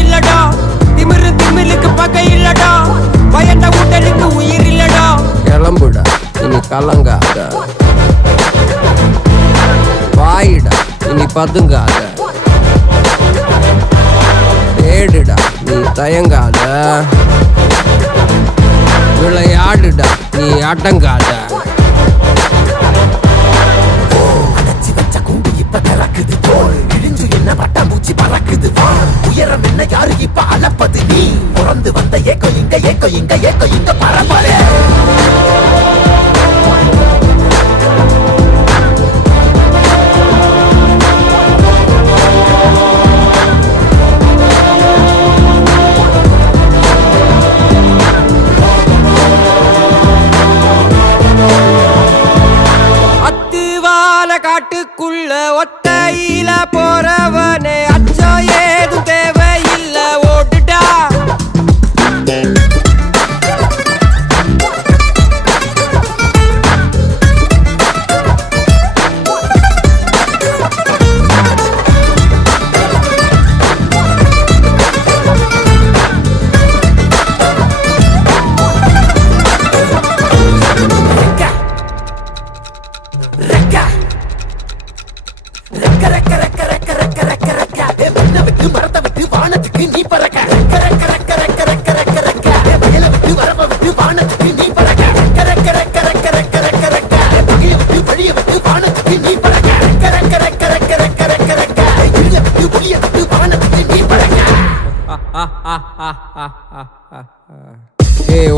இல்லடா திமிலுக்கு பகை இல்லடா பயந்த உடலுக்கு உயிர் இல்லடா கிளம்புடா இனி கலங்காத வாயிடா இனி பதுங்காத தேடுடா நீ தயங்காத விளையாடுடா நீ அடங்காத அடைச்சி வச்ச குண்டு இப்ப திறக்குது தோல் இழிஞ்சு என்ன வட்டம்பூச்சி பறக்குது உயரம் என்ன யாரு இப்ப அளப்பது நீ பிறந்து வந்த ஏக்கோ இங்க பரம்பரை காட்டுக்குள்ள ஒத்தையில போறவனே அச்சம் ஏதும் தேவையில்ல ஓட்டுடா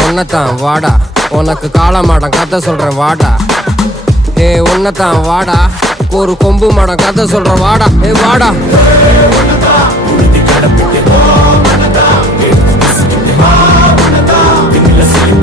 உன்னதான் வாடா உனக்கு காளமாடம் கதை சொல்றேன் வாடா உன்னதான் வாடா ஒரு கொம்பு மாடம் கதை சொல்றேன் வாடா வாடா